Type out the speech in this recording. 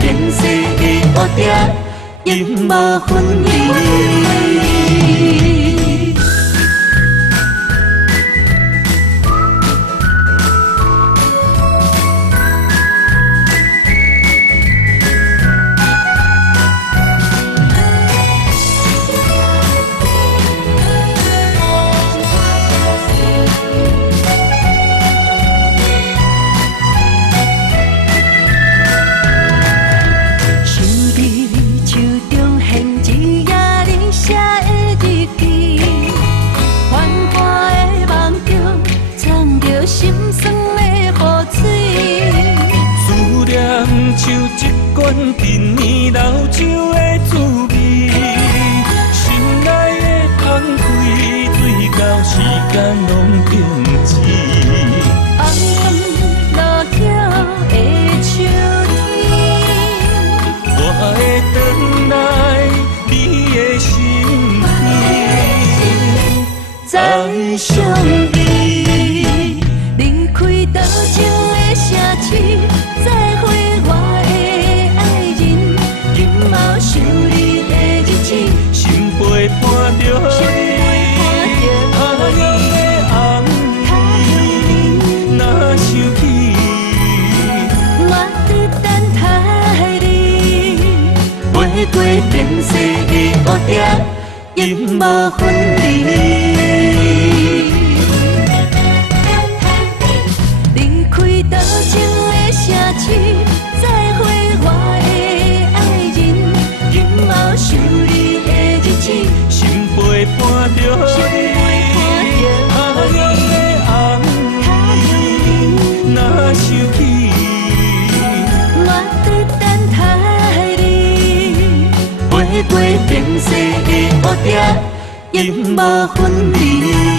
平世的乌蝶，因无分离。像一罐陈年老酒的滋味，心内的澎湃，醉到时间拢停止。红红落叶的秋天，我会回来你的身边，再相依。离开多情的城市，再会。想你的日子，心陪伴着你，他乡的暗暝，若想起，我伫等待你，飞过平世的乌蝶，因无分离。离开多情的城市，再会我的爱人。想你的日子，心陪伴着你，他乡的暗暝，若想起，我伫等待你，飞过平世的乌蝶，因无分离。